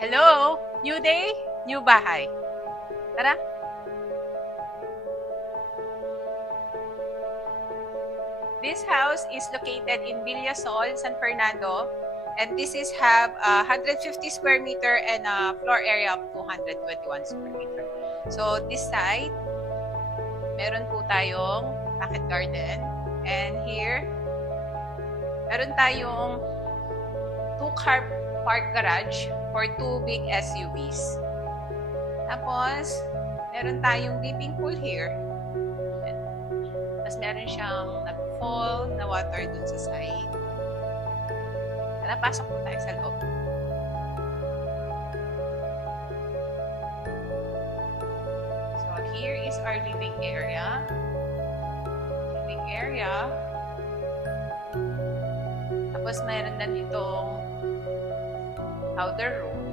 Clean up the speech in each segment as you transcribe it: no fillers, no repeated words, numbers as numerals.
Hello! New day, new bahay. Tara! This house is located in Villasol, San Fernando, and this is have 150 square meter and a floor area of 221 square meter. So this side, meron po tayong pocket garden, and here, meron tayong 2-car park garage for 2 big SUVs. Tapos, meron tayong dipping pool here. Tapos meron siyang nag-fall na water dun sa side. Tara, pasok po tayo sa loob. So, here is our living area. Living area. Tapos meron na ditong powder room.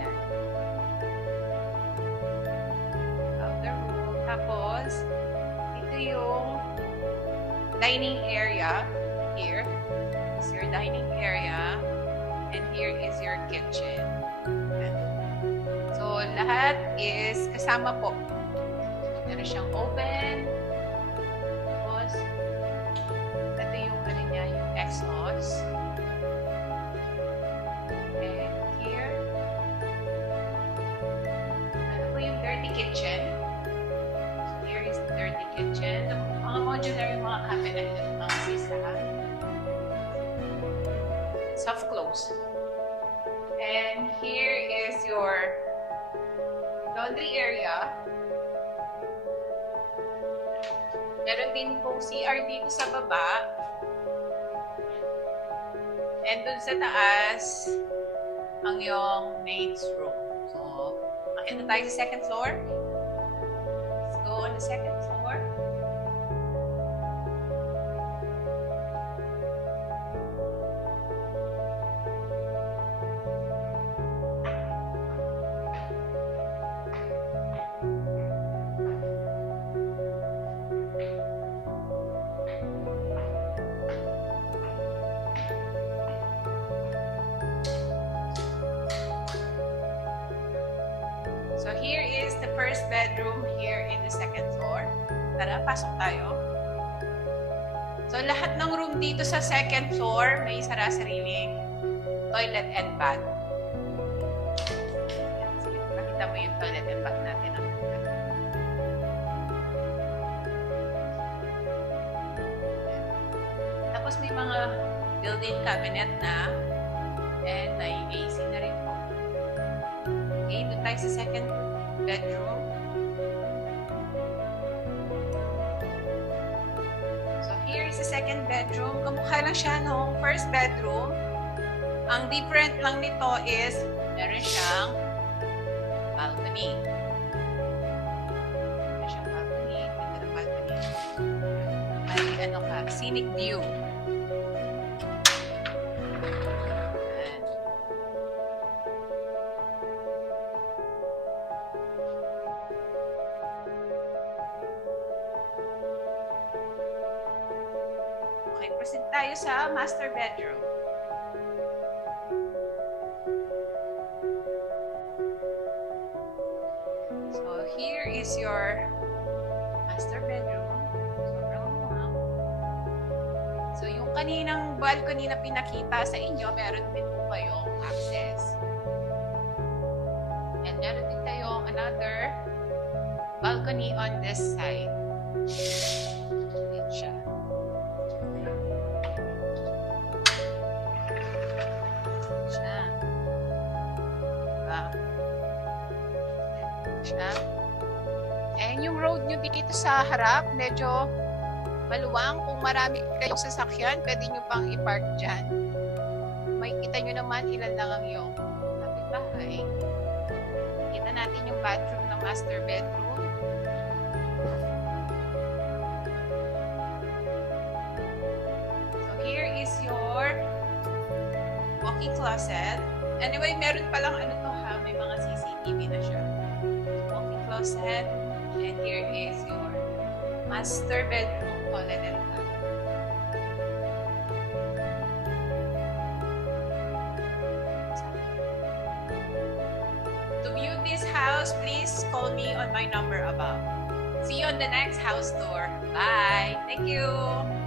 Yan. Powder room. Tapos, ito yung dining area. Here is your dining area. And here is your kitchen. Yan. So, lahat is kasama po. Meron siyang open. Tapos, ito yung ano niya, yung exhaust. Kitchen. So here is the dirty kitchen. Mga modular yung mga cabinet at mga sisa. Soft close. And here is your laundry area. Meron din pong CR dito sa baba. And dun sa taas, ang yung maid's room. So, akit na tayo sa second floor. Let's go on the second floor. So here is the first bedroom here in the second floor. Tara, pasok tayo. So lahat ng room dito sa second floor may sarasariling toilet and bath. Sige, pakita mo yung toilet and bath natin. Tapos may mga built-in cabinet na and may AC na rin po. Okay, doon tayo sa second bedroom. So, here is the second bedroom. Kamukha lang siya nung first bedroom. Ang different lang nito is meron siyang balcony. Meron siyang balcony. Ganda ng balcony. May ano ka, scenic view. Okay, proceed tayo sa master bedroom. So, here is your master bedroom. Sobrang luwang. So, yung kaninang balcony na pinakita sa inyo, meron din po kayong access. And meron din kayong another balcony on this side. Yan siya. And yung road nyo dito sa harap, medyo maluwang. Kung marami kayong sasakyan, pwede nyo pang i-park dyan. Makikita nyo naman ilan lang ang yung kapitbahay. Kita natin yung bathroom ng master bedroom. So here is your walk-in closet. Anyway, meron palang ano to ha, may mga CCTV na siya. Walk-in closet. And here is your master bedroom toilet and bath. To view this house, please call me on my number above. See you on the next house tour. Bye. Thank you.